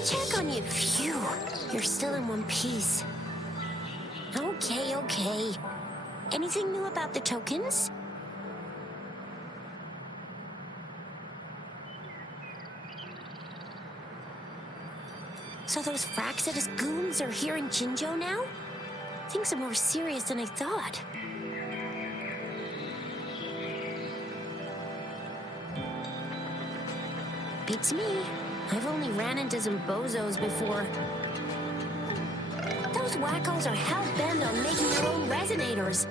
me check on you. Phew, you're still in one piece. Okay. Anything new about the tokens? So those Fraxidus goons are here in Jinzhou now? Things are more serious than I thought. Beats me. I've only ran into some bozos before. Those wackos are hell-bent on making their own resonators.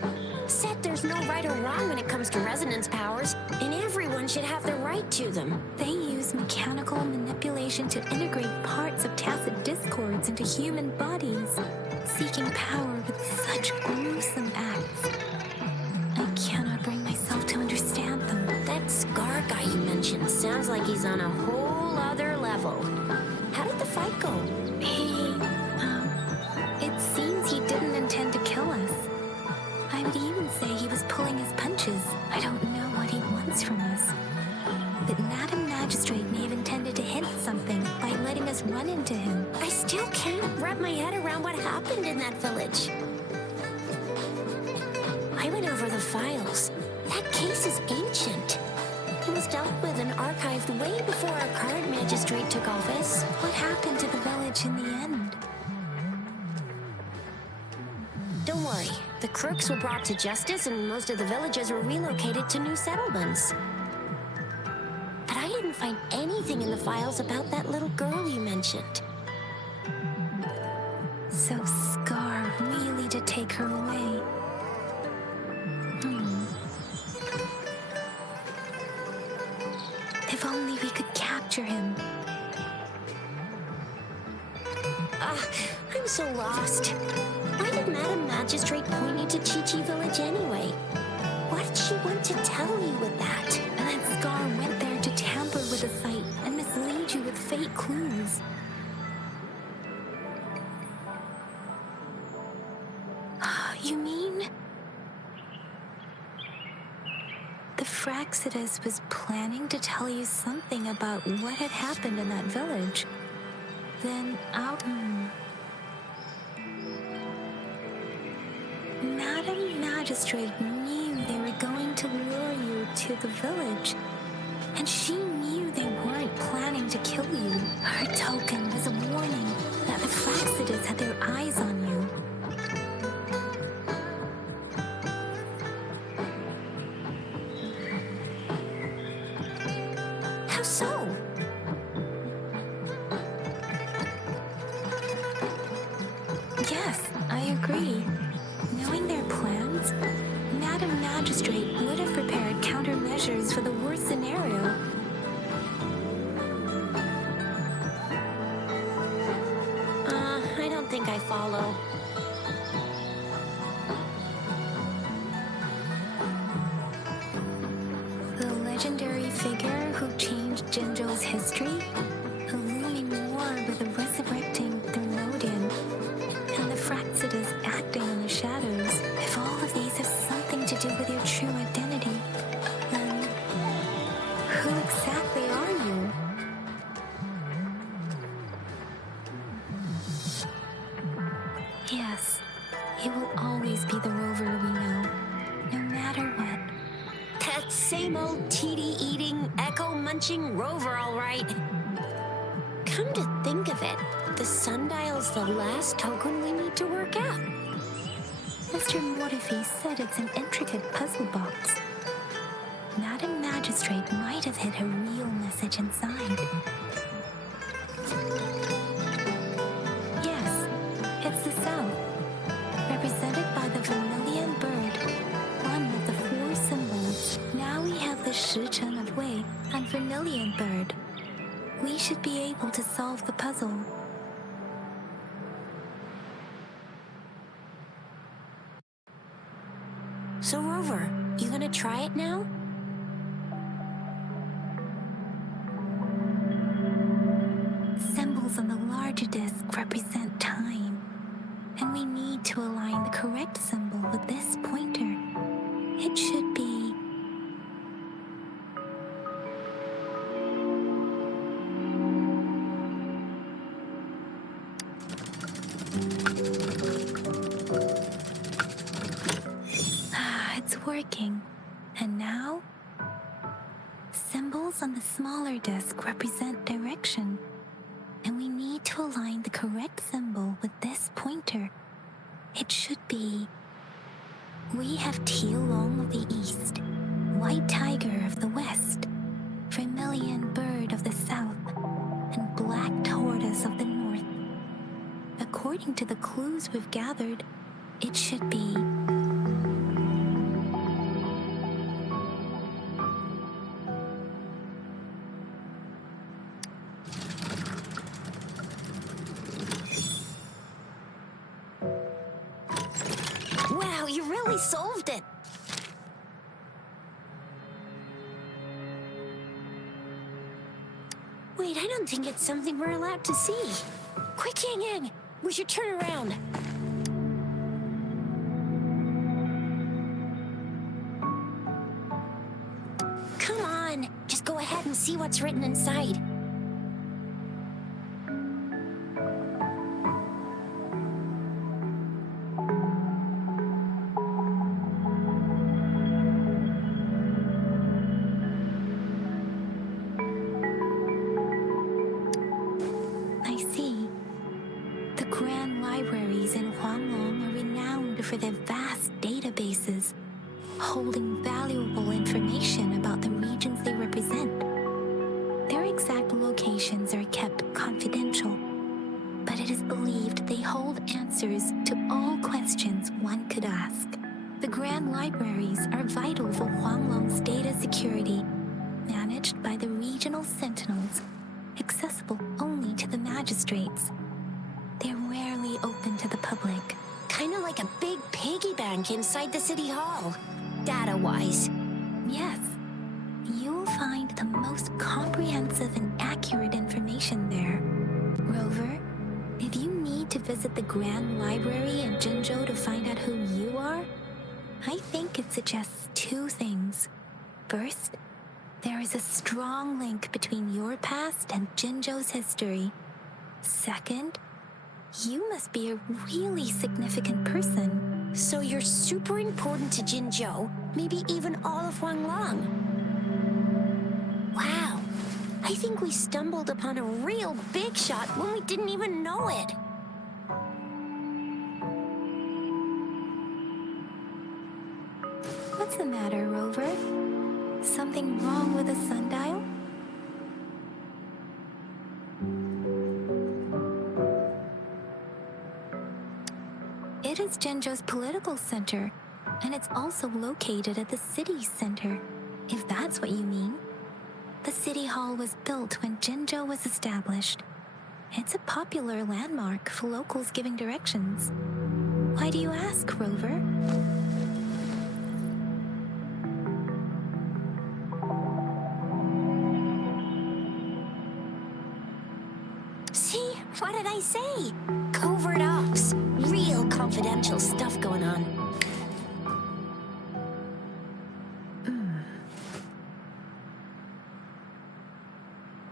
Said there's no right or wrong when it comes to resonance powers, and everyone should have the right to them. They use mechanical manipulation to integrate parts of tacit discords into human bodies, seeking power with such gruesome acts. I cannot bring myself to understand them. That Scar guy you mentioned sounds like he's on a whole other level. How did the fight go? It seems he didn't intend to kill us. I would even say he was pulling his punches. I don't know what he wants from us. But Madam Magistrate may have intended to hint something by letting us run into him. I still can't wrap my head around what happened in that village. I went over the files. That case is ancient. It was dealt with and archived way before our current magistrate took office. What happened to the village in the end? Don't worry. The crooks were brought to justice and most of the villagers were relocated to new settlements. But I didn't find anything in the files about that little girl you mentioned. So Scar really did take her away. If only we could capture him. I'm so lost. Why did Madam Magistrate point you to Chi-Chi Village anyway? What did she want to tell you with that? And then Scar went there to tamper with the site and mislead you with fake clues. You mean? The Fraxidus was planning to tell you something about what had happened in that village. Then Madam Magistrate knew they were going to lure you to the village. And she knew they weren't planning to kill you. Her token was a warning that the Fraxidus had their eyes on you. How so? Yes, I agree. Knowing their plans, Madam Magistrate would have prepared countermeasures for the worst scenario. I don't think I follow. The legendary figure who changed Jinzhou's history? A looming war with a resurrecting Thermodian, and the Fraxidus acting in the shadows. If all of these have something to do with your true identity, then who exactly are you? Yes, you will always be the rover we know, no matter what. That same old TD-eating, echo-munching rover, all right. Come to think of it, the sundial's the last token we need to work out. Mr. Mortefi said it's an intricate puzzle box. Madam Magistrate might have hid her real message inside. Yes, it's the south, represented by the vermilion bird, one of the four symbols. Now we have the Shichen of Wei and vermilion bird. We should be able to solve the puzzle. So, Rover, you gonna try it now? Symbols on the larger disc represent time, and we need to align the correct symbol with this pointer. It should be working. And now, symbols on the smaller disc represent direction, and we need to align the correct symbol with this pointer. It should be: we have Huanglong of the east, white tiger of the west, vermilion bird of the south, and black tortoise of the north. According to the clues we've gathered, it should be Wow, you really solved it! Wait, I don't think it's something we're allowed to see. Quick, Yang Yang! We should turn around. Come on, just go ahead and see what's written inside. I see. The grand libraries in Huanglong are renowned for their vast databases, holding valuable information about the regions they represent. Their exact locations are kept confidential, but it is believed they hold answers to all questions one could ask. The grand libraries are vital for Huanglong's data security, managed by the regional sentinels, accessible only to the magistrates. They're rarely open to the public. Kinda like a big piggy bank inside the city hall, data-wise. Yes, you'll find the most comprehensive and accurate information there. Rover, if you need to visit the Grand Library in Jinzhou to find out who you are, I think it suggests two things. First, there is a strong link between your past and Jinzhou's history. Second, you must be a really significant person. So you're super important to Jinzhou, maybe even all of Huanglong. Wow, I think we stumbled upon a real big shot when we didn't even know it. What's the matter, Rover? Something wrong with the sundial? It is Jinzhou's political center, and it's also located at the city center, if that's what you mean. The city hall was built when Jinzhou was established. It's a popular landmark for locals giving directions. Why do you ask, Rover? See, what did I say? Covert ops. Real confidential stuff going on.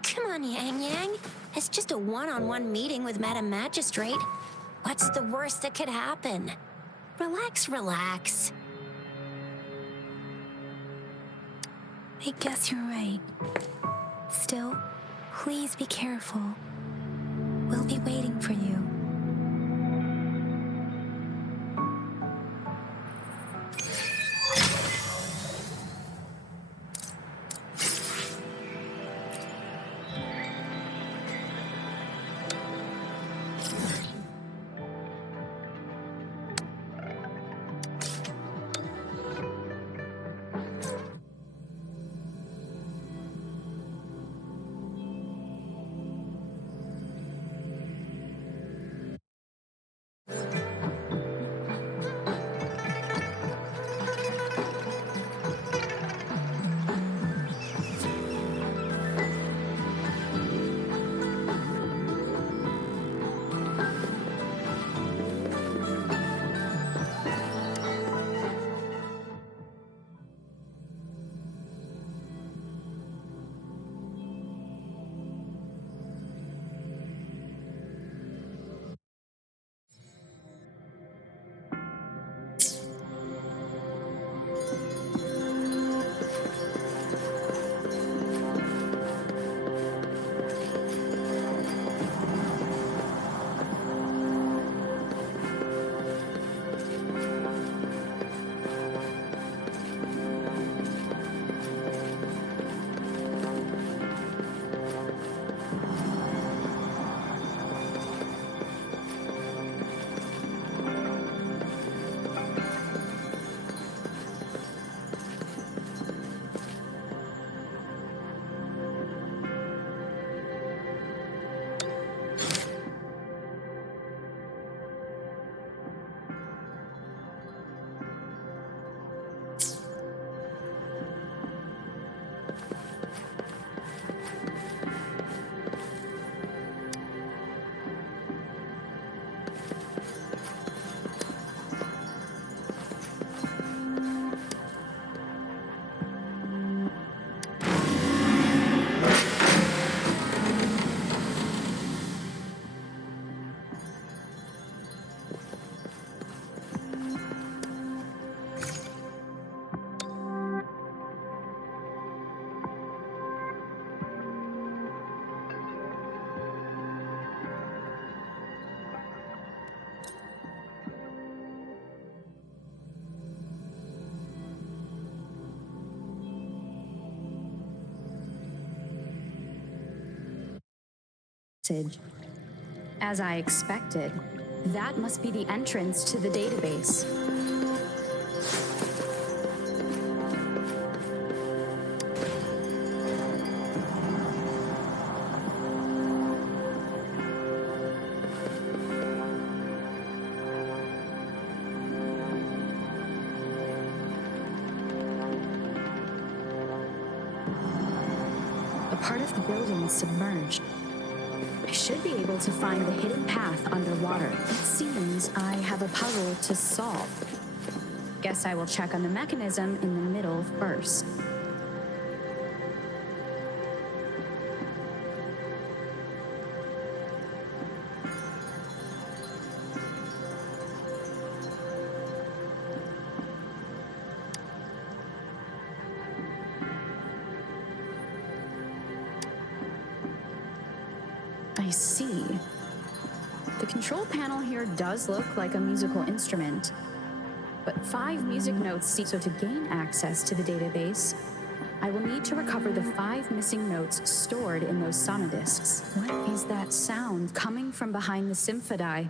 Come on, Yang Yang. It's just a one-on-one meeting with Madam Magistrate. What's the worst that could happen? Relax, relax. I guess you're right. Still, please be careful. We'll be waiting for you. As I expected, that must be the entrance to the database. A part of the building is submerged. I should be able to find the hidden path underwater. It seems I have a puzzle to solve. Guess I will check on the mechanism in the middle first. I see. The control panel here does look like a musical instrument, but 5 music notes seem so to gain access to the database, I will need to recover the 5 missing notes stored in those sonodiscs. What is that sound coming from behind the symphodi?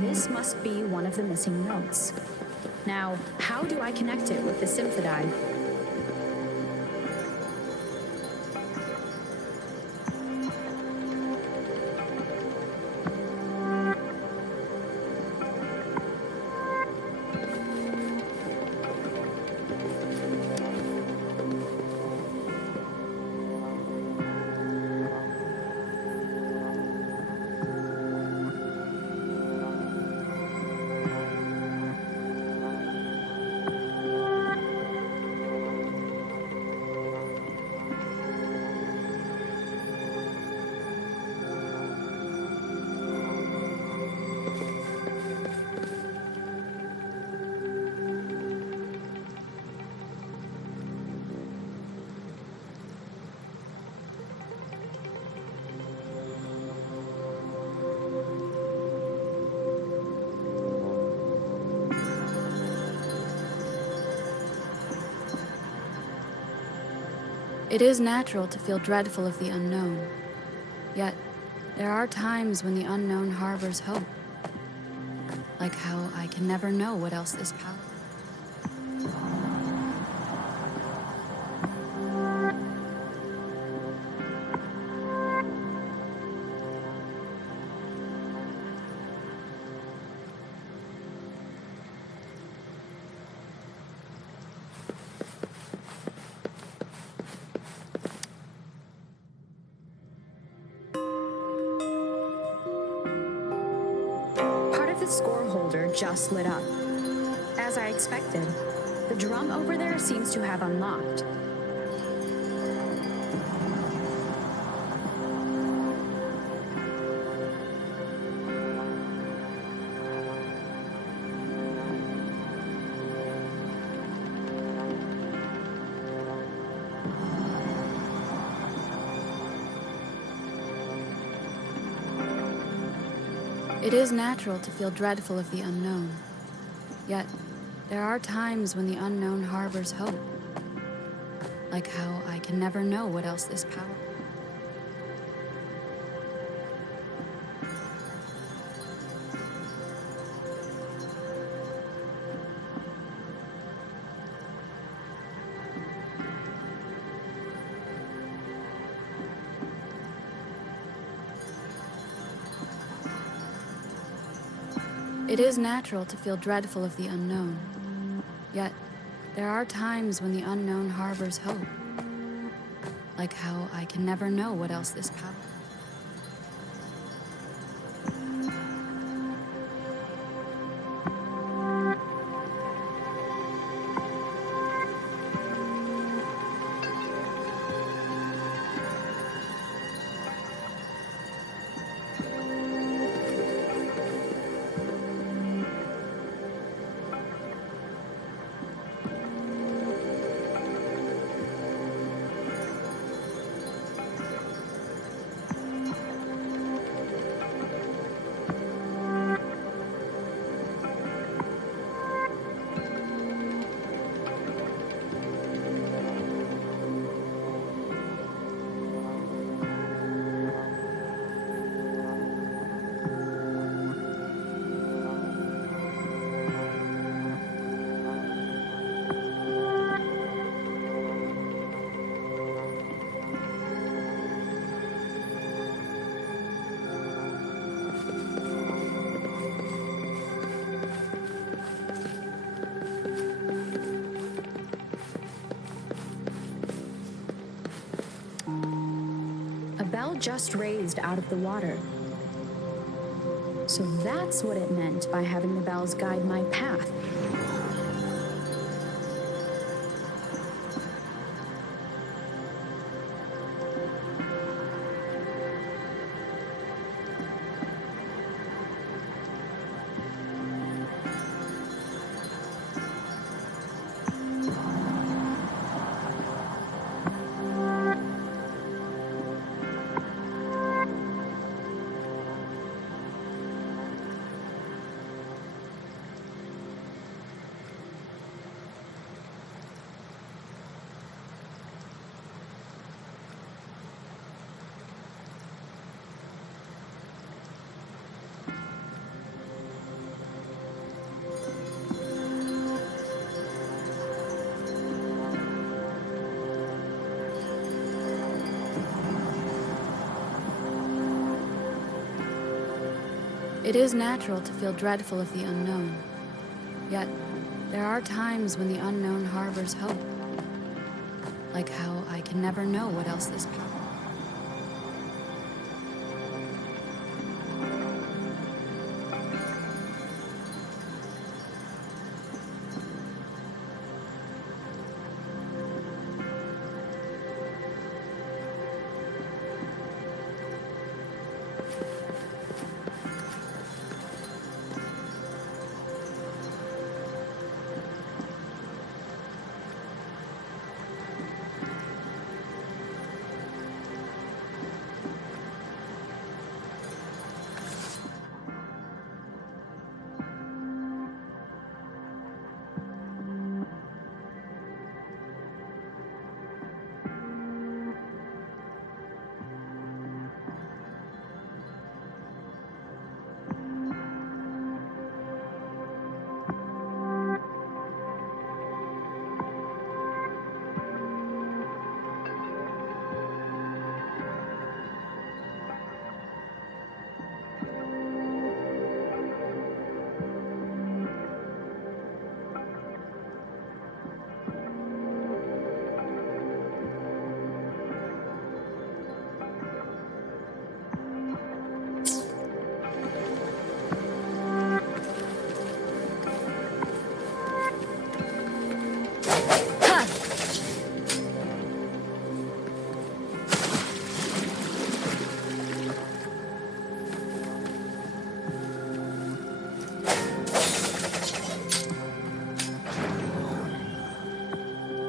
This must be one of the missing notes. Now, how do I connect it with the symphodi? It is natural to feel dreadful of the unknown. Yet, there are times when the unknown harbors hope. Like how I can never know what else is powerful. The score holder just lit up. As I expected, the drum over there seems to have unlocked. It is natural to feel dreadful of the unknown. Yet, there are times when the unknown harbors hope. Like how I can never know what else is powerful. It is natural to feel dreadful of the unknown. Yet, there are times when the unknown harbors hope. Like how I can never know what else is powerful. bell just raised out of the water. So that's what it meant by having the bells guide my path. It is natural to feel dreadful of the unknown. Yet, there are times when the unknown harbors hope. Like how I can never know what else this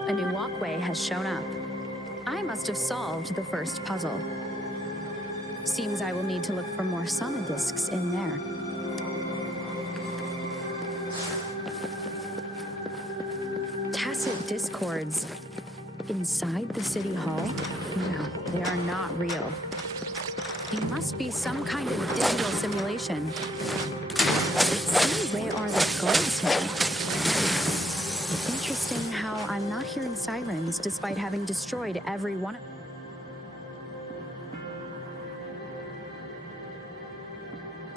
A new walkway has shown up. I must have solved the first puzzle. Seems I will need to look for more sonodiscs in there. Tacit discords inside the city hall? No, they are not real. They must be some kind of digital simulation. It seems they are the guards here. Interesting how I'm not hearing sirens despite having destroyed every one.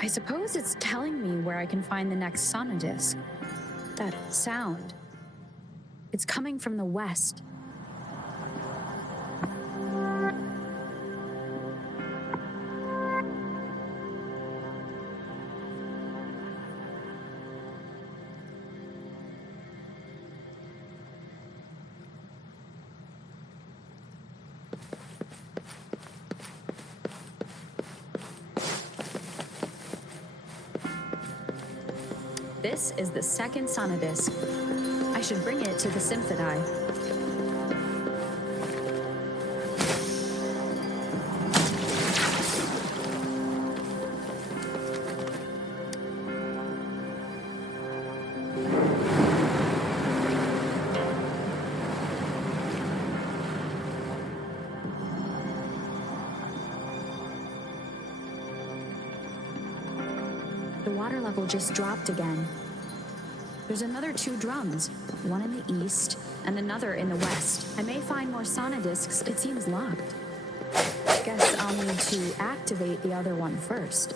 I suppose it's telling me where I can find the next sonodisc. That sound. It's coming from the west. This is the second sonodisc. I should bring it to the Symphodi. The water level just dropped again. There's another 2 drums, one in the east and another in the west. I may find more sonodiscs. It seems locked. Guess I'll need to activate the other one first.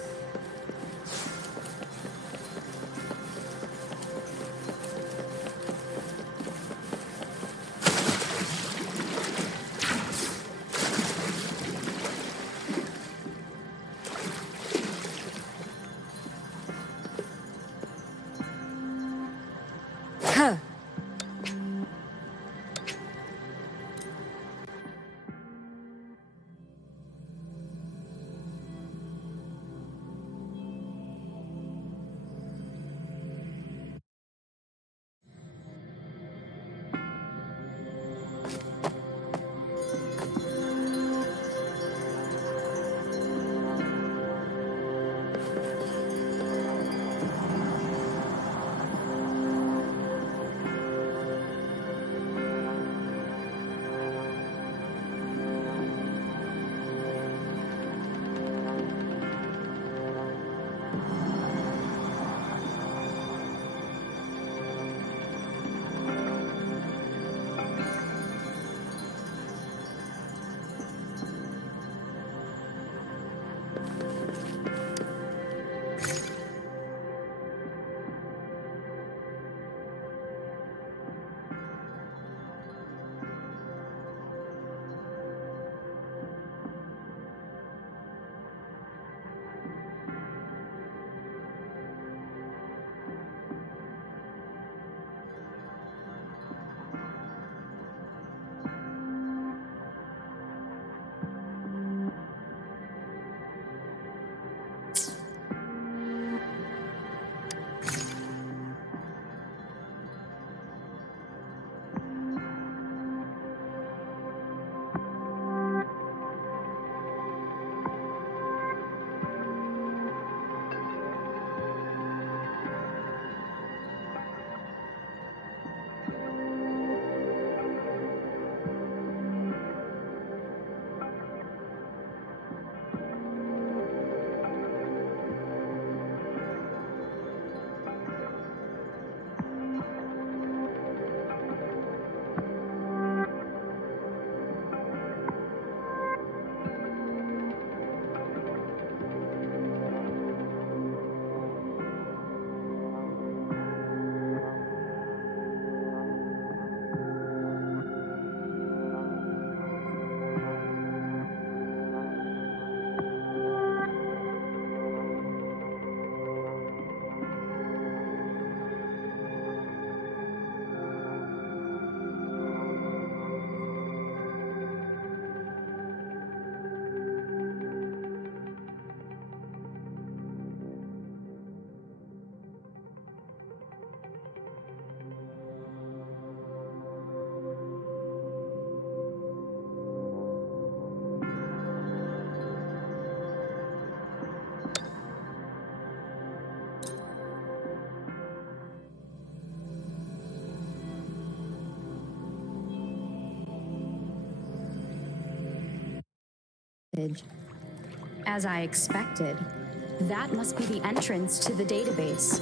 passage. As I expected, that must be the entrance to the database.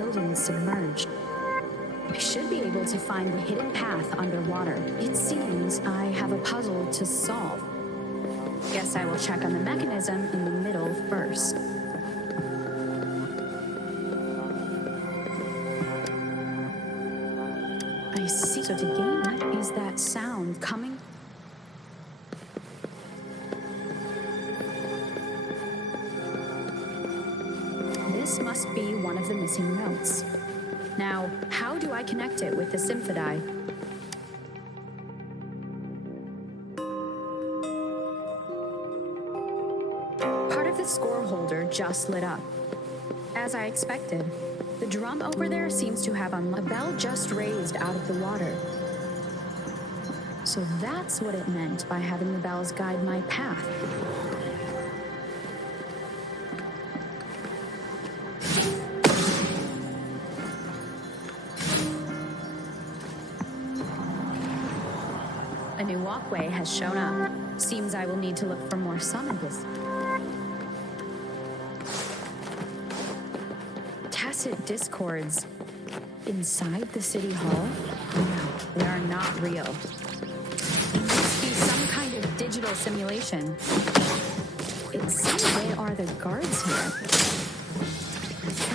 building is submerged. I should be able to find the hidden path underwater. It seems I have a puzzle to solve. Guess I will check on the mechanism in the middle first. I see. So to gain, what is that sound coming? This must be one of the missing notes. Now, how do I connect it with the symphody? Part of the score holder just lit up. As I expected, the drum over there seems to have a bell just raised out of the water. So that's what it meant by having the bells guide my path. A new walkway has shown up. Seems I will need to look for more sonidus. Tacit discords inside the city hall? No, they are not real. It must be some kind of digital simulation. It seems they are the guards here.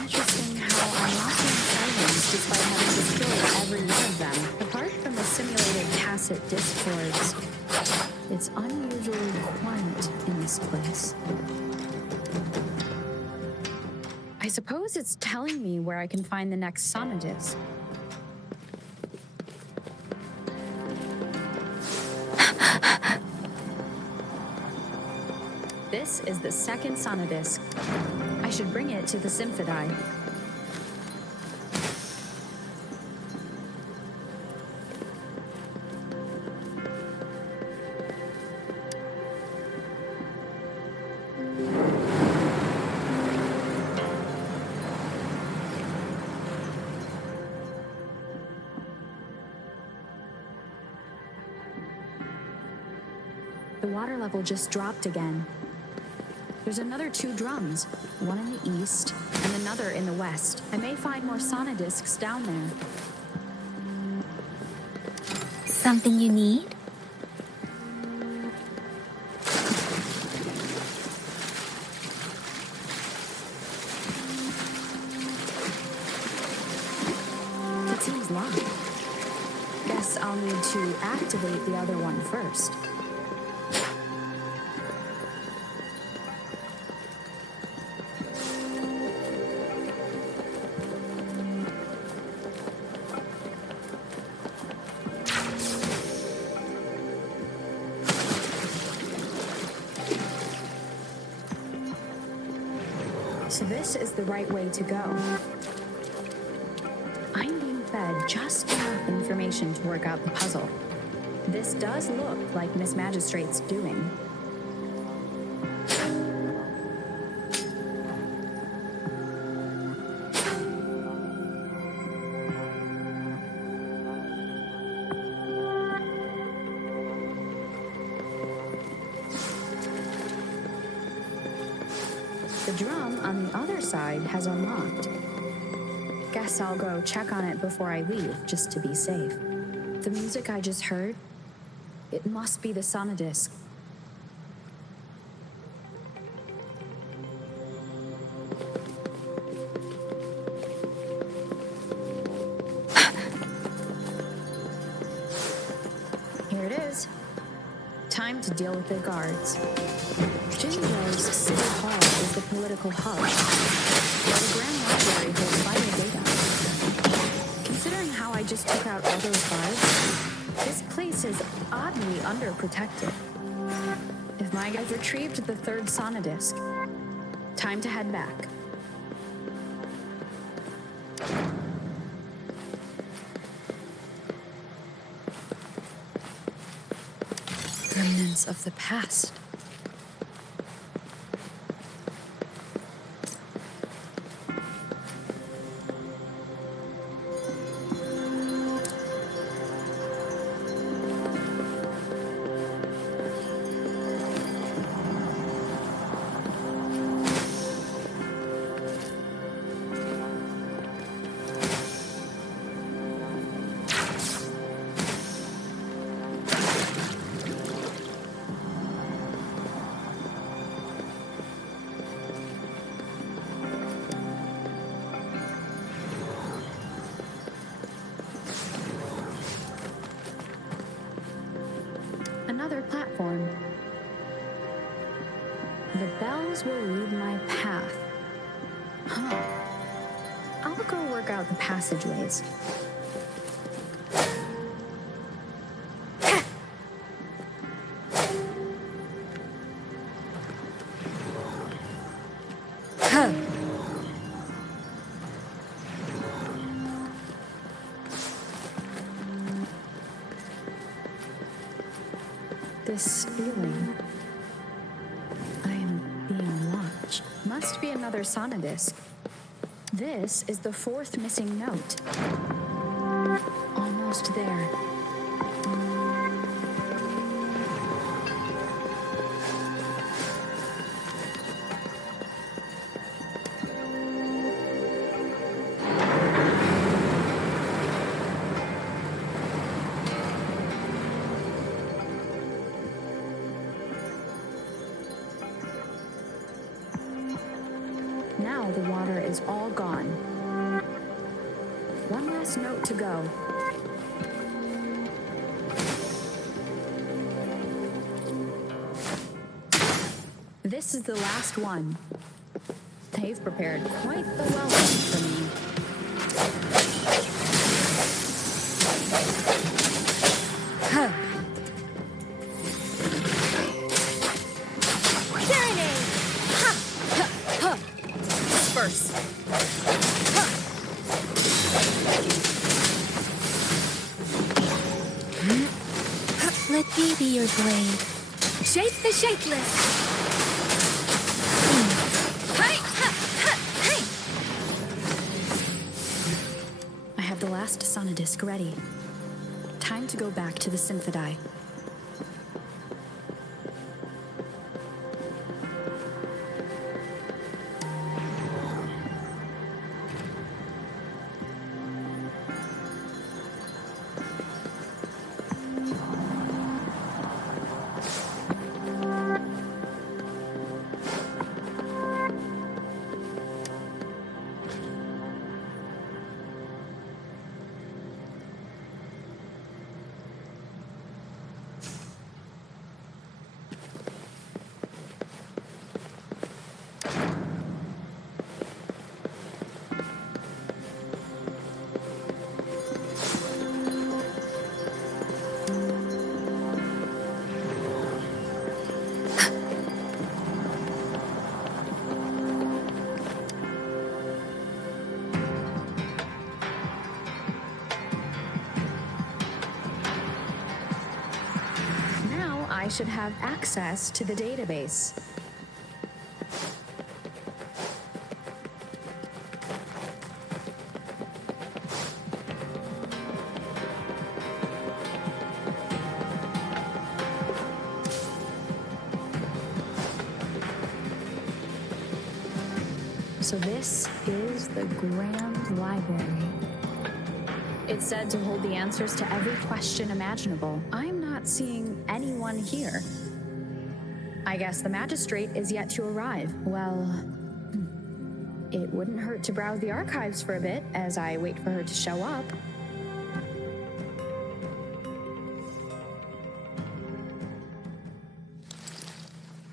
Interesting how I'm not being silenced despite having destroyed every one of them. Apart from the simulated tacit discords, it's unusually quiet in this place. I suppose it's telling me where I can find the next sonidus. This is the second sonidisc. I should bring it to the symphody. The water level just dropped again. There's another 2 drums, one in the east and another in the west. I may find more sonidiscs down there. Something you need? It seems locked. Guess I'll need to activate the other one first. So this is the right way to go. I'm being fed just enough information to work out the puzzle. This does look like Miss Magistrate's doing. The drum on the other side has unlocked. Guess I'll go check on it before I leave, just to be safe. The music I just heard, it must be the sonidisc. Here it is. Time to deal with the guards. Jinjo's City Hall is the political hub, where the Grand Library holds vital data. Considering how I just took out all those guards, this place is oddly underprotected. If my guys retrieved the 3rd sonidisc, time to head back. Remnants of the past. tunnels will lead my path. Huh. I'll go work out the passageways. This feeling. I am being watched. Must be another sonodisc. This is the fourth missing note. Almost there. Now the water is all gone. One last note to go. This is the last one. They've prepared quite the welcome for me. Let me be your blade. Shape the shapeless. I have the last sonodisc ready. Time to go back to the Symphodi. I should have access to the database. So this is the Grand Library. It's said to hold the answers to every question imaginable. I'm not seeing anyone here. I guess the magistrate is yet to arrive. Well, it wouldn't hurt to browse the archives for a bit as I wait for her to show up.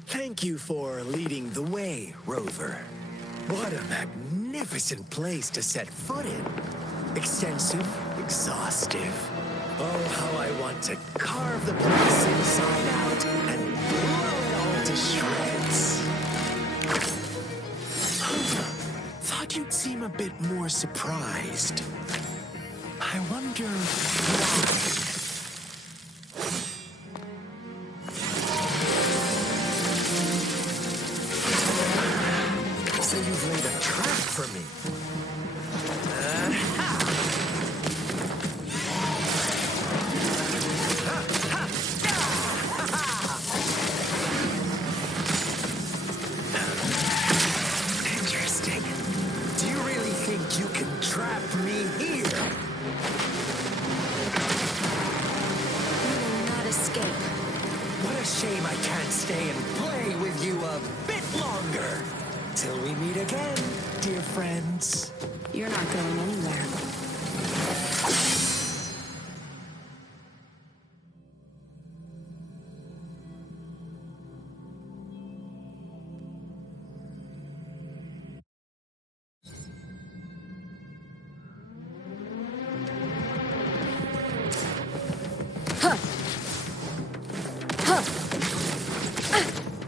Thank you for leading the way, Rover. What a magnificent place to set foot in. Extensive, exhaustive. Oh, how I want to carve the place inside out and blow it all to shreds. Thought you'd seem a bit more surprised. I wonder why. So you've laid a trap for me. Interesting. Do you really think you can trap me here? You will not escape. What a shame I can't stay and play with you a bit longer. Till we meet again, dear friends. You're not going anywhere.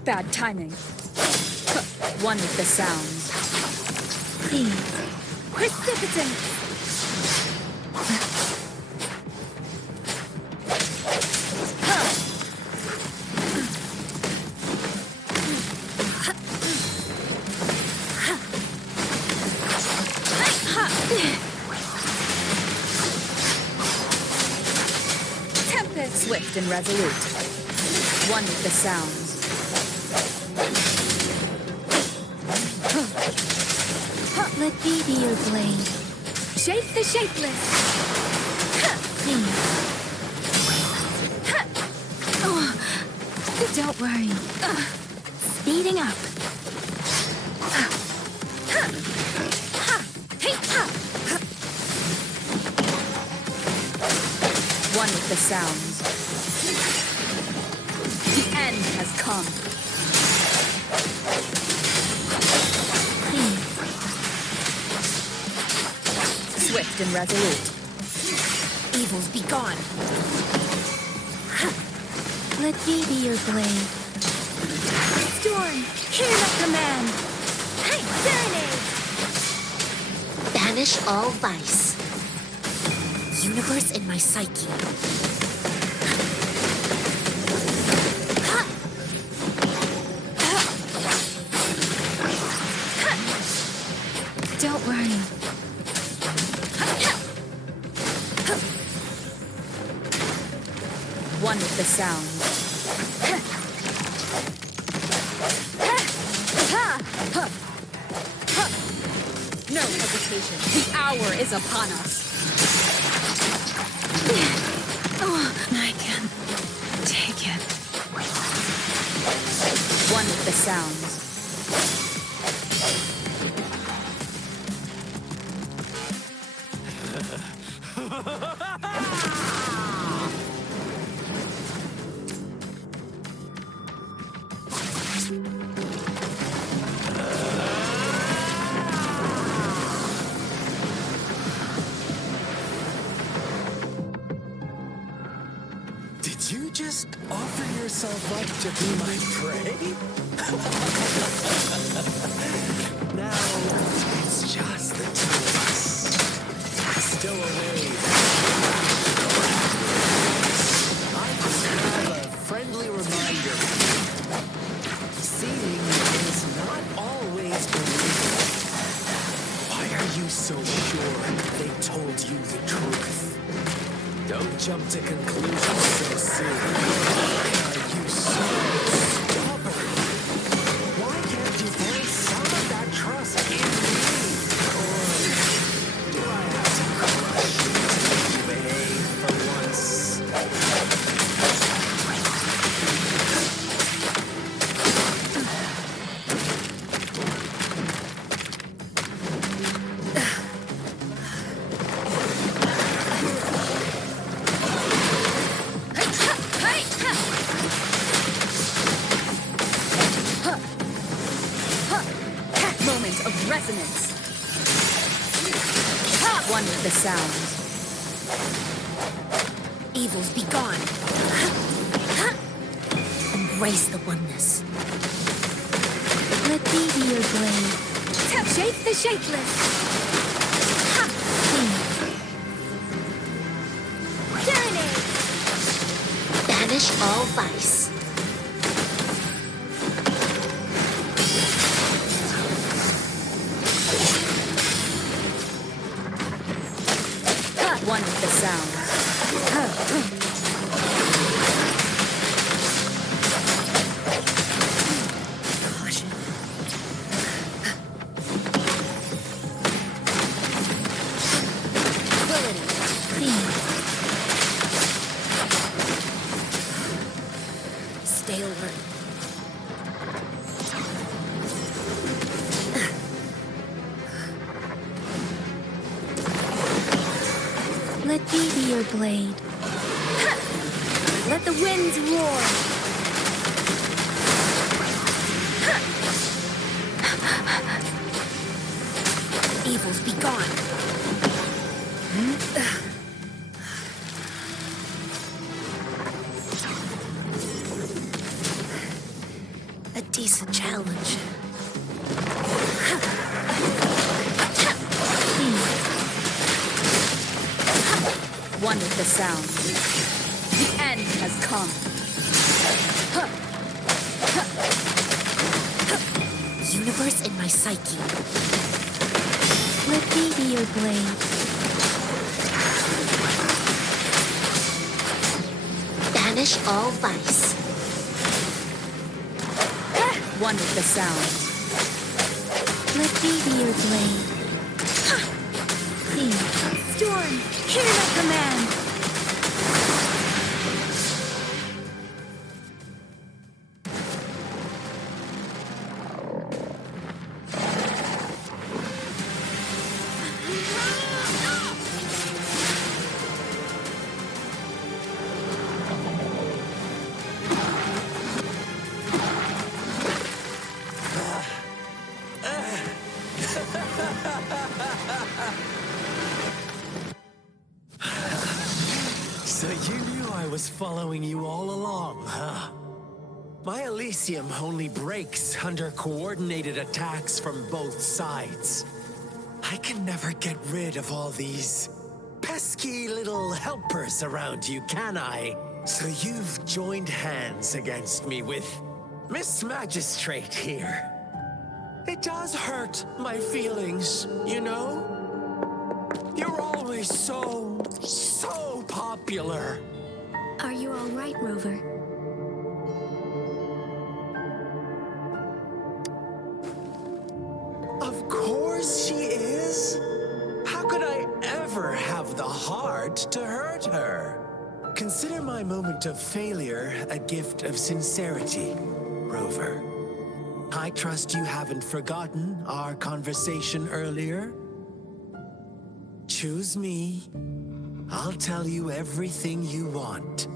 Bad timing. One with the sounds. Precipitant! Swift and resolute. One with the sounds. Let me be your blade. Shape the shapeless. Don't worry. Speeding up. One with the sounds. The end has come. Swift and resolute. Evils be gone. Let me be your blade. Storm, hear the command. Hey, serenade! Banish all vice. Universe in my psyche. Don't worry. One with the sounds. No hesitation. The hour is upon us. I can't take it. One with the sounds. Did you just offer yourself up to be my prey? Now, it's just the two of us. Still away. I just have a friendly reminder. Seeing is not always believing. Why are you so sure they told you the truth? Don't jump to conclusions so soon. Why are you so stubborn? Why can't you place some of that trust in me? Or do I have to crush you to make you behave for once? Moment of resonance. One with the sounds. Evils be gone. Embrace the oneness. Let me be your blade. Shape the shapeless. Serenade! Banish all vice. One with the sounds. Caution. Ability. Stay alert. Let me be your blade. Let the winds roar. Evils be gone. face a challenge. One with the sound. The end has come. Universe in my psyche. Let me be your blade. Banish all vice. One with the sound. Let me be your blade. Storm, hear my command! So you knew I was following you all along, huh? My Elysium only breaks under coordinated attacks from both sides. I can never get rid of all these pesky little helpers around you, can I? So you've joined hands against me with Miss Magistrate here. It does hurt my feelings, you know? You're always so popular. Are you all right, Rover? Of course she is. How could I ever have the heart to hurt her? Consider my moment of failure a gift of sincerity, Rover. I trust you haven't forgotten our conversation earlier. Choose me. I'll tell you everything you want.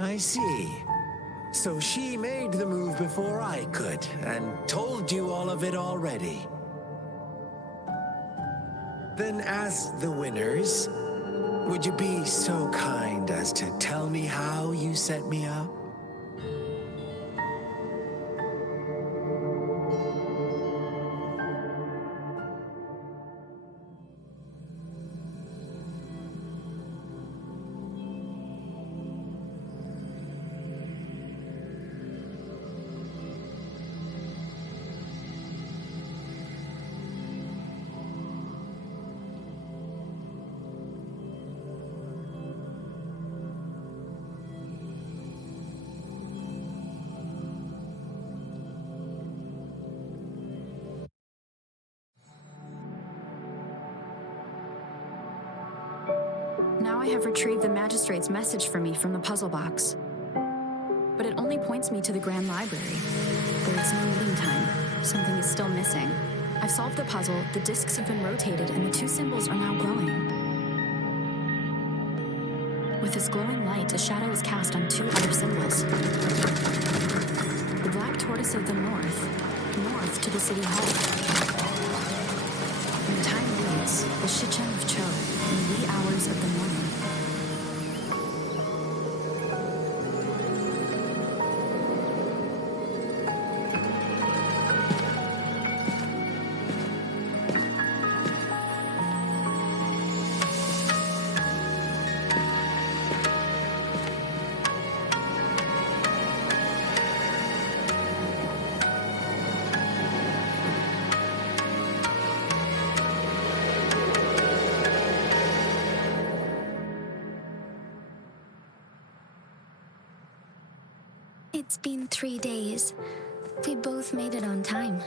I see. So she made the move before I could, and told you all of it already. Then as the winners, would you be so kind as to tell me how you set me up? Now I have retrieved the Magistrate's message for me from the puzzle box. But it only points me to the Grand Library. There's no lead time. Something is still missing. I've solved the puzzle, the discs have been rotated, and the two symbols are now glowing. With this glowing light, a shadow is cast on two other symbols. The black tortoise of the north to the city hall. And the time reads, the Shichen of Cho, in the wee hours of the morning. It's been 3 days. We both made it on time.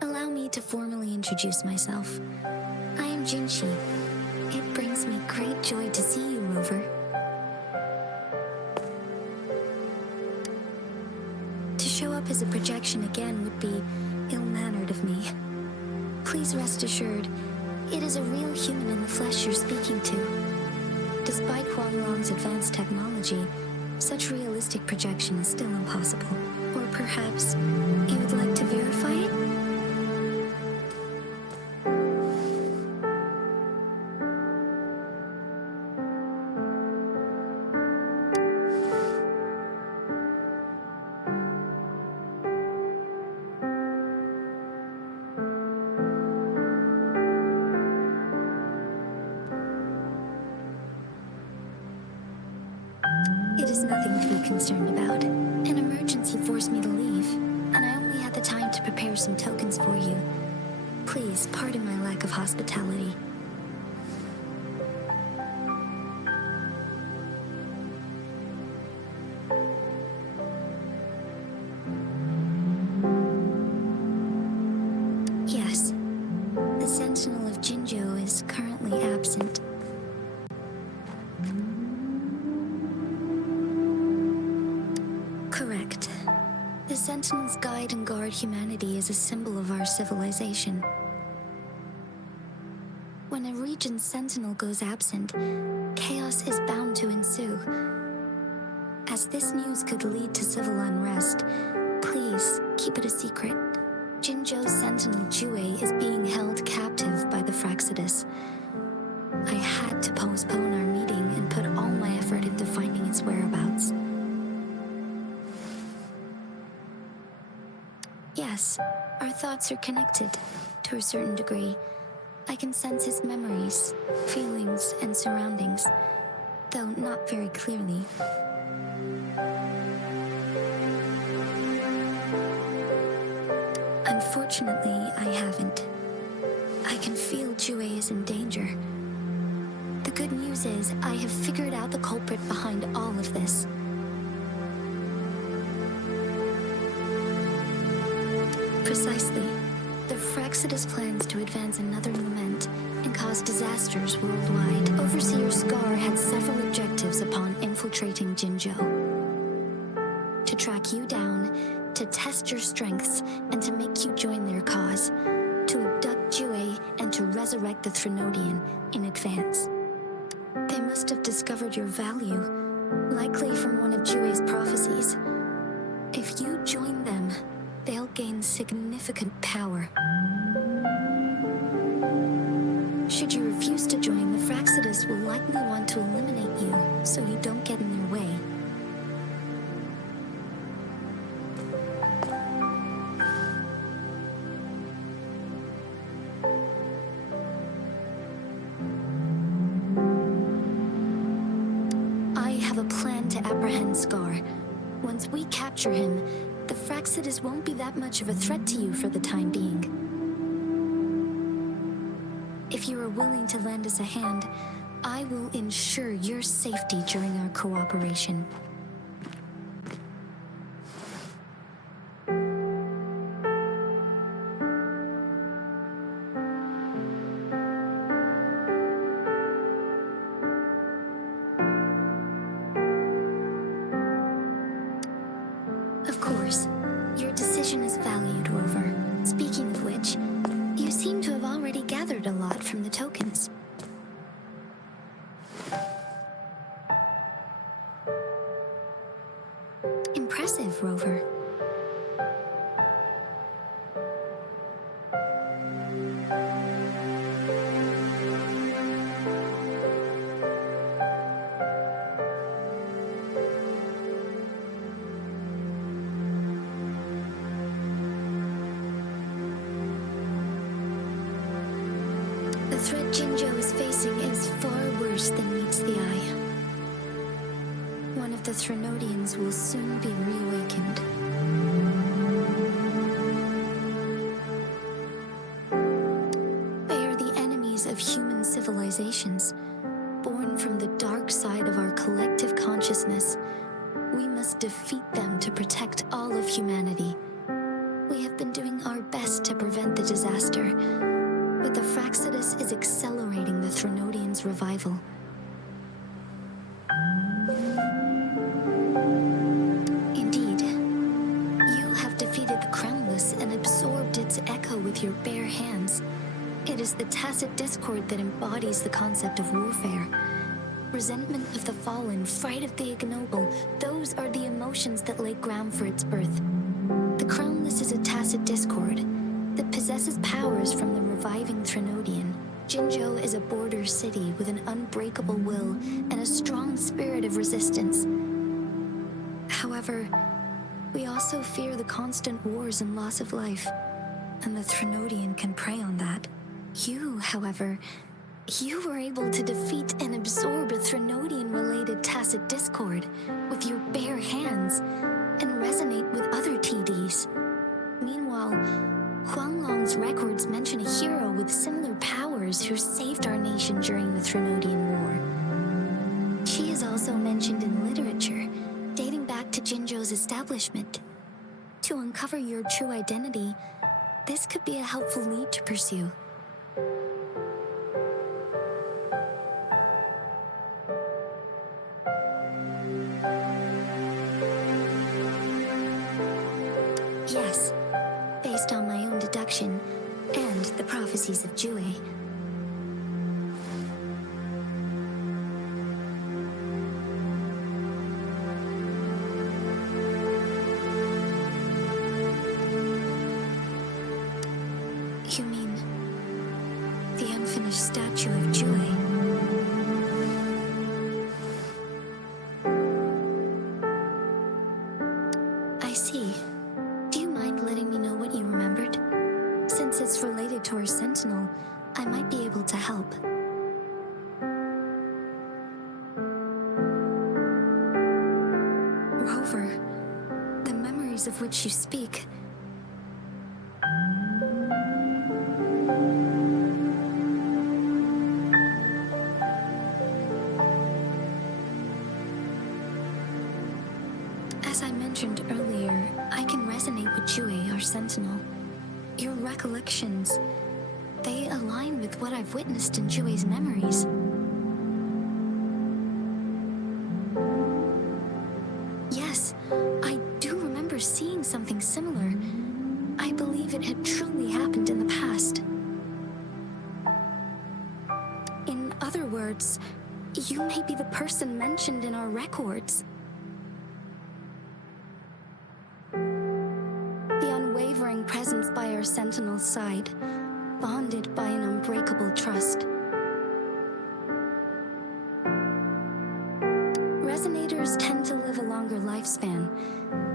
Allow me to formally introduce myself. I am Jinshi. It brings me great joy to see you, Rover. To show up as a projection again would be ill-mannered of me. Please rest assured, it is a real human in the flesh you're speaking to. Despite Huanglong's advanced technology, such realistic projection is still impossible. Or perhaps you would like to verify it? nothing to be concerned about. An emergency forced me to leave, and I only had the time to prepare some tokens for you. Please pardon my lack of hospitality. Yes, the Sentinel of Jinzhou is currently absent. Correct. The Sentinels guide and guard humanity as a symbol of our civilization. When a region's sentinel goes absent, chaos is bound to ensue. As this news could lead to civil unrest, please keep it a secret. Jinzhou's sentinel Jue is being held captive by the Fraxidus. I had to postpone our meeting and put all my effort into finding its whereabouts. Yes, our thoughts are connected, to a certain degree. I can sense his memories, feelings, and surroundings, though not very clearly. Unfortunately, I haven't. I can feel Jue is in danger. The good news is, I have figured out the culprit behind all of this. Precisely. The Fraxidus plans to advance another lament and cause disasters worldwide. Overseer Scar had several objectives upon infiltrating Jinzhou. To track you down, to test your strengths, and to make you join their cause. To abduct Jue and to resurrect the Threnodian in advance. They must have discovered your value, likely from one of Jue's prophecies. If you join them, they'll gain significant power. Should you refuse to join, the Fraxidus will likely want to eliminate you, so you don't get in their way. I have a plan to apprehend Scar. Once we capture him, the Fraxidus won't be that much of a threat to you for the time being. If you are willing to lend us a hand, I will ensure your safety during our cooperation. Of course, your decision is valued, Rover. Speaking of which, you seem to have already gathered a lot from the tokens. Impressive, Rover. The threat Jinzhou is facing is far worse than meets the eye. One of the Threnodians will soon be reawakened. They are the enemies of human civilizations, born from the dark side of our collective consciousness. We must defeat them to protect all of humanity. We have been doing our best to prevent the disaster, but the Fraxidus is accelerating the Threnodians' revival. Indeed, you have defeated the Crownless and absorbed its echo with your bare hands. It is the tacit discord that embodies the concept of warfare. Resentment of the fallen, fright of the ignoble, those are the emotions that lay ground for its birth. The Crownless is a tacit discord that possesses powers from the reviving Threnodian. Jinzhou is a border city with an unbreakable will and a strong spirit of resistance. However, we also fear the constant wars and loss of life, and the Threnodian can prey on that. You, however, You were able to defeat and absorb a Threnodian-related tacit discord with your bare hands and resonate with other TDs. Meanwhile, Huanglong's records mention a hero with similar powers who saved our nation during the Threnodian War. She is also mentioned in literature, dating back to Jinzhou's establishment. To uncover your true identity, this could be a helpful lead to pursue. Yes, based on my own deduction and the prophecies of Jue. You mean the unfinished statue of Jue? I see. Do you mind letting me know what you remembered? Since it's related to our sentinel, I might be able to help. Rover, the memories of which you speak. As I mentioned earlier, I can resonate with Jue, our sentinel. Your recollections, they align with what I've witnessed in Jue's memories. Yes, I do remember seeing something similar. I believe it had truly happened in the past. In other words, you may be the person mentioned in our records. The unwavering presence by our sentinel's side, bonded by an unbreakable trust. Resonators tend to live a longer lifespan,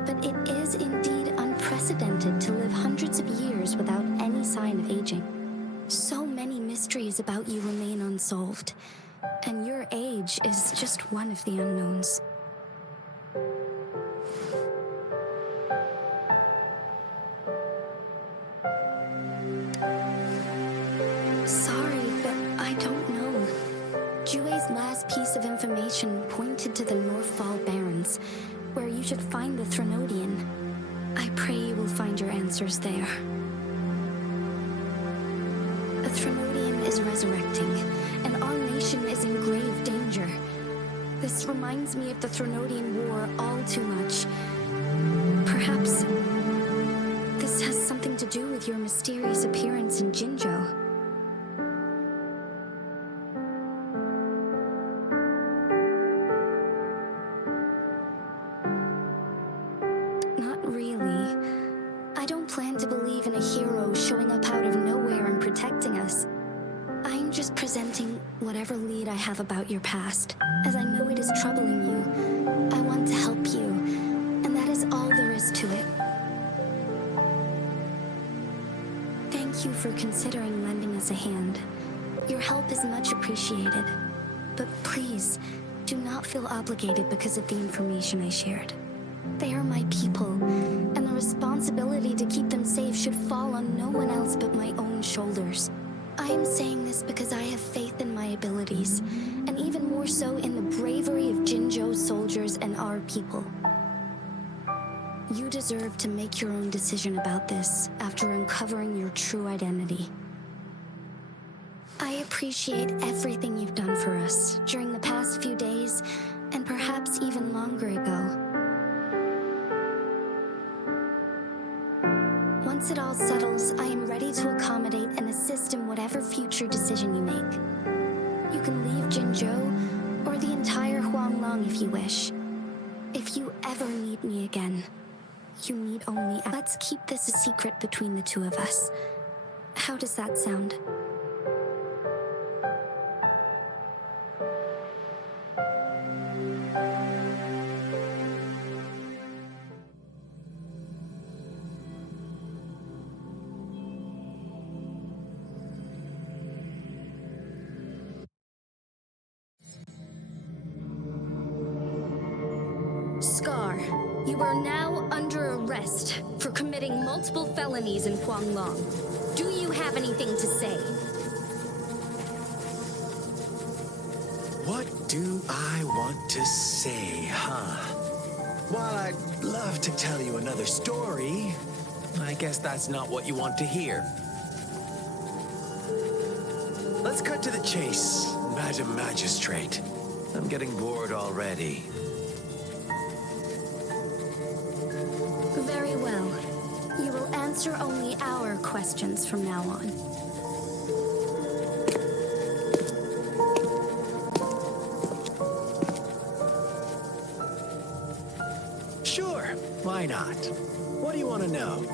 but it is indeed unprecedented to live hundreds of years without any sign of aging. So many mysteries about you remain unsolved, and your age is just one of the unknowns. Sorry, but I don't know. Jue's last piece of information pointed to the Northfall Barrens, where you should find the Threnodian. I pray you will find your answers there. The Threnodian is resurrecting, and our nation is in grave danger. This reminds me of the Threnodian War all too much. Perhaps this has something to do with your mysterious appearance in Jinzhou. Not really. I don't plan to believe in a hero showing up out of nowhere and protecting us. I'm just presenting whatever lead I have about your past, as I know it is troubling you. I want to help you, and that is all there is to it. Thank you for considering lending us a hand. Your help is much appreciated. But please, do not feel obligated because of the information I shared. They are my people, and the responsibility to keep them safe should fall on no one else but my own shoulders. I am saying this because I have faith in my abilities, and even more so in the bravery of Jinzhou's soldiers and our people. You deserve to make your own decision about this after uncovering your true identity. I appreciate everything you've done for us during the past few days, and perhaps even longer ago. Once it all settles, I am ready to accommodate and assist in whatever future decision you make. You can leave Jinzhou, or the entire Huanglong if you wish. If you ever need me again, you need only ask. Let's keep this a secret between the two of us. How does that sound? You are now under arrest for committing multiple felonies in Huanglong. Do you have anything to say? What do I want to say, huh? While I'd love to tell you another story, I guess that's not what you want to hear. Let's cut to the chase, Madam Magistrate. I'm getting bored already. Very well. You will answer only our questions from now on. Sure, why not? What do you want to know?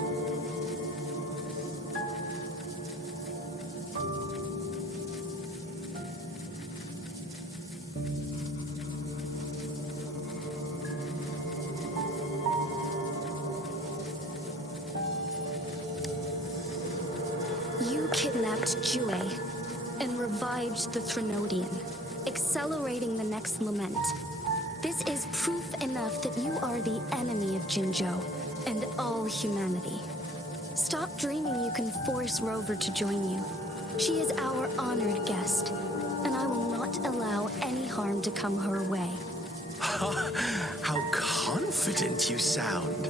You kidnapped Jue and revived the Threnodian, accelerating the next lament. This is proof enough that you are the enemy of Jinzhou and all humanity. Stop dreaming you can force Rover to join you. She is our honored guest, and I will not allow any harm to come her way. How confident you sound.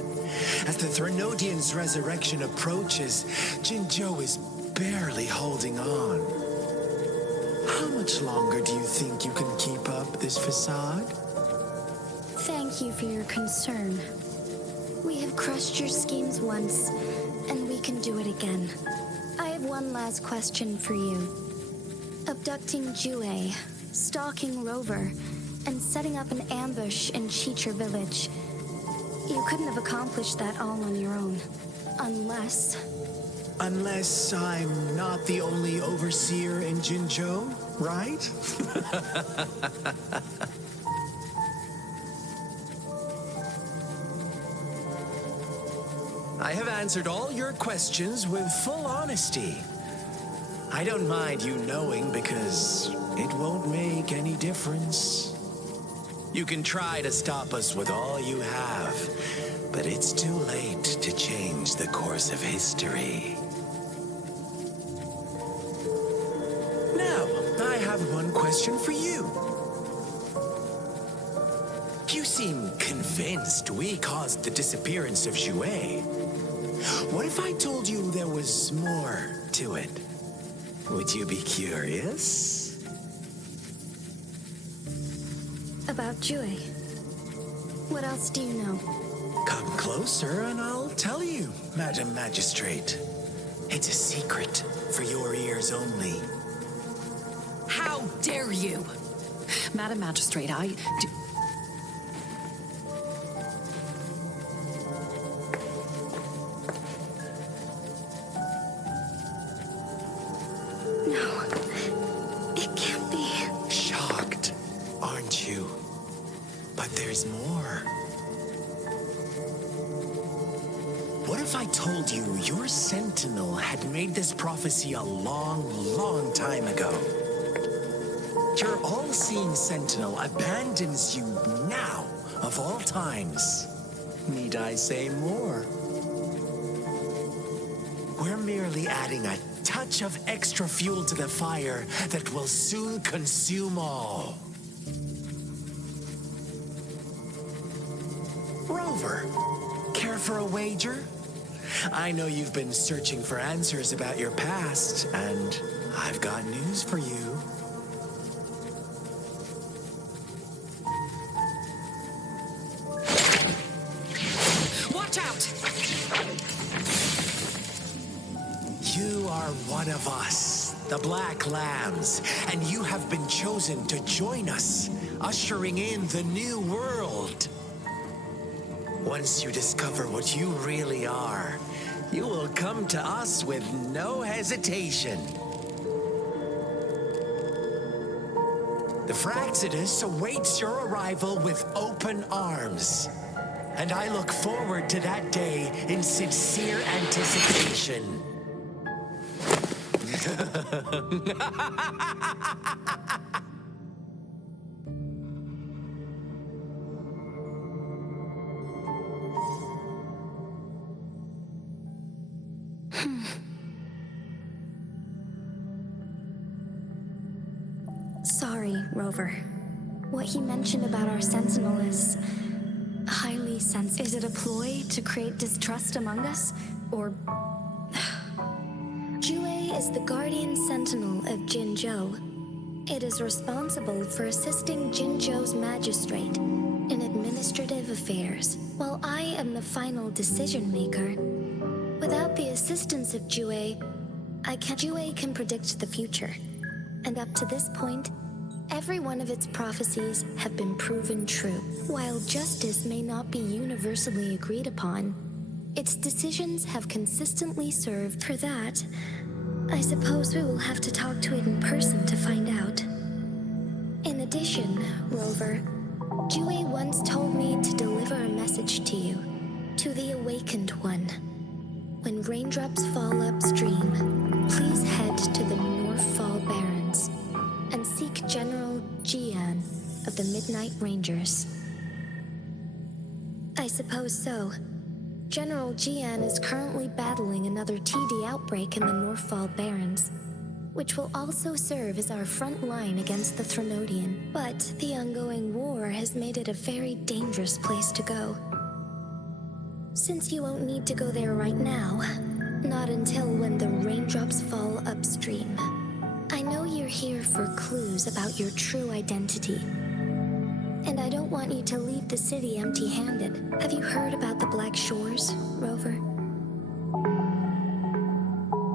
As the Threnodian's resurrection approaches, Jinzhou is barely holding on. How much longer do you think you can keep up this facade? Thank you for your concern. We have crushed your schemes once, and we can do it again. I have one last question for you. Abducting Jue, stalking Rover, and setting up an ambush in Chichir village. You couldn't have accomplished that all on your own. Unless I'm not the only overseer in Jinzhou, right? I have answered all your questions with full honesty. I don't mind you knowing because it won't make any difference. You can try to stop us with all you have, but it's too late to change the course of history. Now, I have one question for you. You seem convinced we caused the disappearance of Jue. What if I told you there was more to it? Would you be curious? about Jue. What else do you know? Come closer and I'll tell you, Madam Magistrate. It's a secret for your ears only. How dare you? Madam Magistrate, I do... No, it can't be. Shocked, aren't you? But there's more. What if I told you your sentinel had made this prophecy a long, long time ago? Your all-seeing sentinel abandons you now, of all times. Need I say more? We're merely adding a touch of extra fuel to the fire that will soon consume all. Rover, care for a wager? I know you've been searching for answers about your past, and I've got news for you. Watch out! You are one of us, the Black Lambs, and you have been chosen to join us, ushering in the new world. Once you discover what you really are, you will come to us with no hesitation. The Fraxidus awaits your arrival with open arms, and I look forward to that day in sincere anticipation. Sorry, Rover. What he mentioned about our sentinel is highly sensitive. Is it a ploy to create distrust among us? Or... Jue is the guardian sentinel of Jinzhou. It is responsible for assisting Jinzhou's magistrate in administrative affairs, while I am the final decision maker. Without the assistance of Jue can predict the future. And up to this point, every one of its prophecies have been proven true. While justice may not be universally agreed upon, its decisions have consistently served. For that, I suppose we will have to talk to it in person to find out. In addition, Rover, Jue once told me to deliver a message to you, to the Awakened One. When raindrops fall upstream, please head to the Northfall Barrens and seek General Jian of the Midnight Rangers. I suppose so. General Jian is currently battling another TD outbreak in the Northfall Barrens, which will also serve as our front line against the Threnodian. But the ongoing war has made it a very dangerous place to go. Since you won't need to go there right now, not until when the raindrops fall upstream. I know you're here for clues about your true identity. And I don't want you to leave the city empty-handed. Have you heard about the Black Shores, Rover?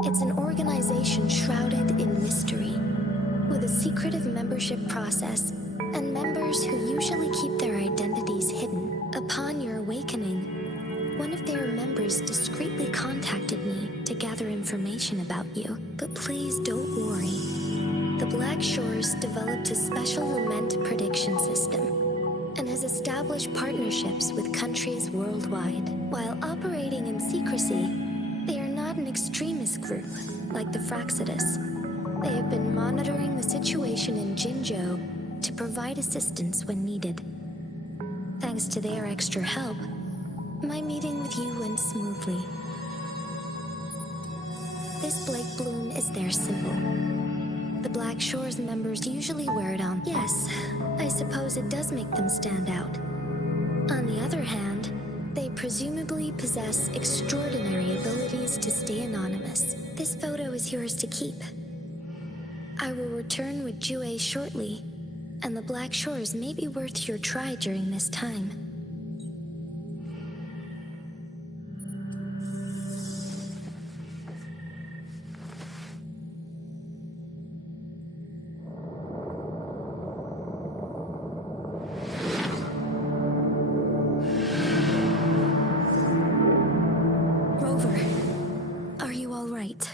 It's an organization shrouded in mystery, with a secretive membership process and members who usually keep their identities hidden. Upon your awakening, one of their members discreetly contacted me to gather information about you. But please don't worry. The Black Shores developed a special lament prediction system and has established partnerships with countries worldwide. While operating in secrecy, they are not an extremist group like the Fraxidus. They have been monitoring the situation in Jinzhou to provide assistance when needed. Thanks to their extra help, my meeting with you went smoothly. This Blake Bloom is their symbol. The Black Shores members usually wear it on. Yes, I suppose it does make them stand out. On the other hand, they presumably possess extraordinary abilities to stay anonymous. This photo is yours to keep. I will return with Jue shortly, and the Black Shores may be worth your try during this time. Rover, are you all right?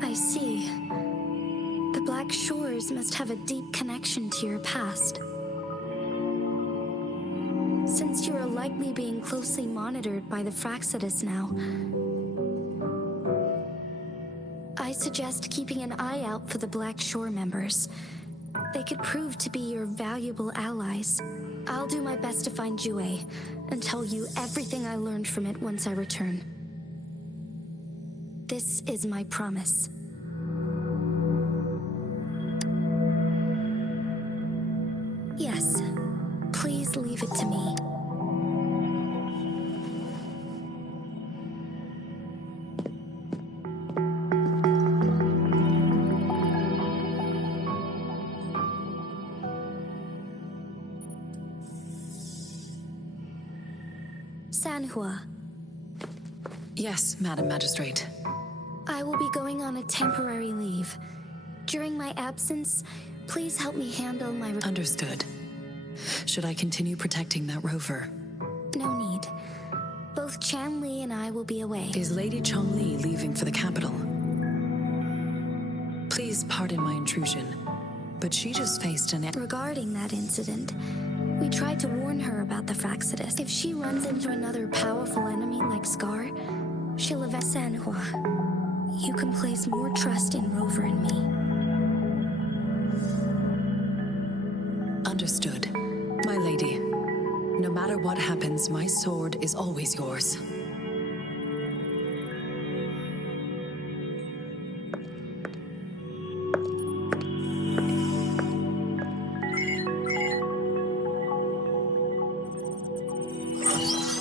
I see. The Black Shores must have a deep connection to your past. Since you are likely being closely monitored by the Fraxidus now, I suggest keeping an eye out for the Black Shore members. They could prove to be your valuable allies. I'll do my best to find Jue and tell you everything I learned from it once I return. This is my promise. Yes, please leave it to me. Sanhua, Yes, Madam Magistrate. I will be going on a temporary leave. During my absence, please help me handle my... Understood. Should I continue protecting that rover? No need. Both Chan Li and I will be away. Is Lady Chong Li leaving for the capital? Please pardon my intrusion, but she just faced an... Regarding that incident, we tried to warn her about the Fraxidus. If she runs into another powerful enemy like Scar, she'll avenge Sanhua. you can place more trust in Rover and me. Understood. My lady, no matter what happens, my sword is always yours.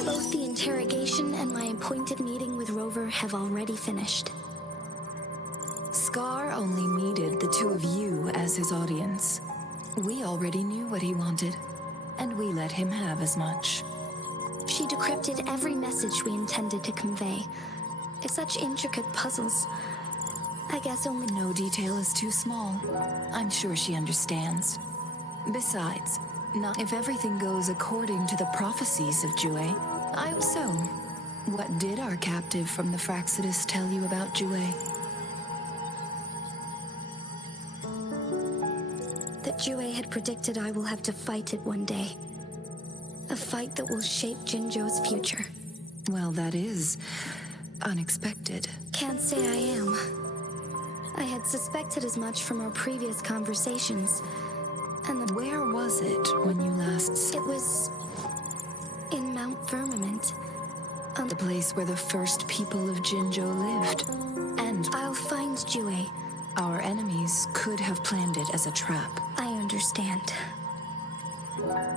Both the interrogation and my appointed meeting with Rover have already finished. Scar only needed the two of you as his audience. We already knew what he wanted, and we let him have as much. She decrypted every message we intended to convey. It's such intricate puzzles. I guess only No detail is too small. I'm sure she understands. Besides, not if everything goes according to the prophecies of Jue. I hope so. What did our captive from the Fraxidus tell you about Jue? that Jue had predicted I will have to fight it one day. A fight that will shape Jinzhou's future. Well, that is unexpected. Can't say I am. I had suspected as much from our previous conversations. And Where was it when you last... it was in Mount Firmament. The place where the first people of Jinzhou lived. And I'll find Jue. our enemies could have planned it as a trap. I understand.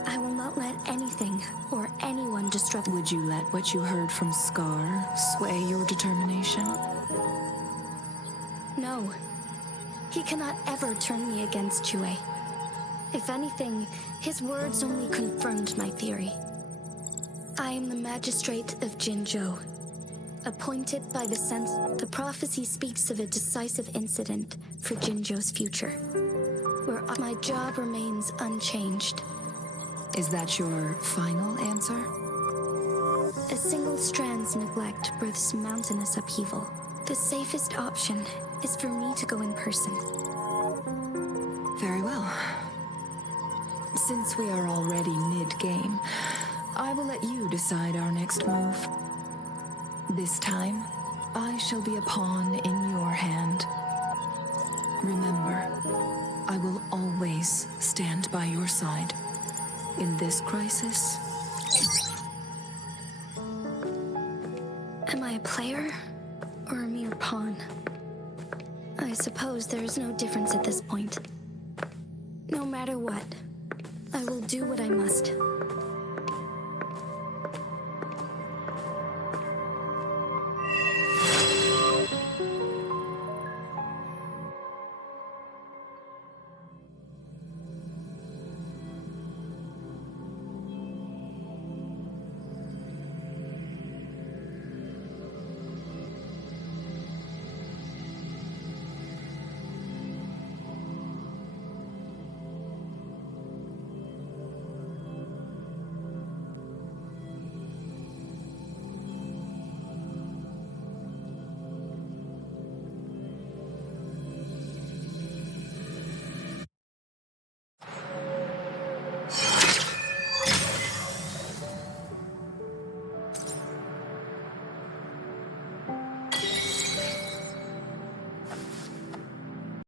I will not let anything or anyone disrupt. Would you let what you heard from Scar sway your determination? No. He cannot ever turn me against Jue. If anything, his words only confirmed my theory. I am the magistrate of Jinzhou, appointed by the sense. The prophecy speaks of a decisive incident for Jinzhou's future, where my job remains unchanged. Is that your final answer? A single strand's neglect births mountainous upheaval. The safest option is for me to go in person. Very well. Since we are already mid-game, I will let you decide our next move. This time, I shall be a pawn in your hand. Remember, I will always stand by your side. In this crisis, Am I a player or a mere pawn? I suppose there is no difference at this point. No matter what, I will do what I must.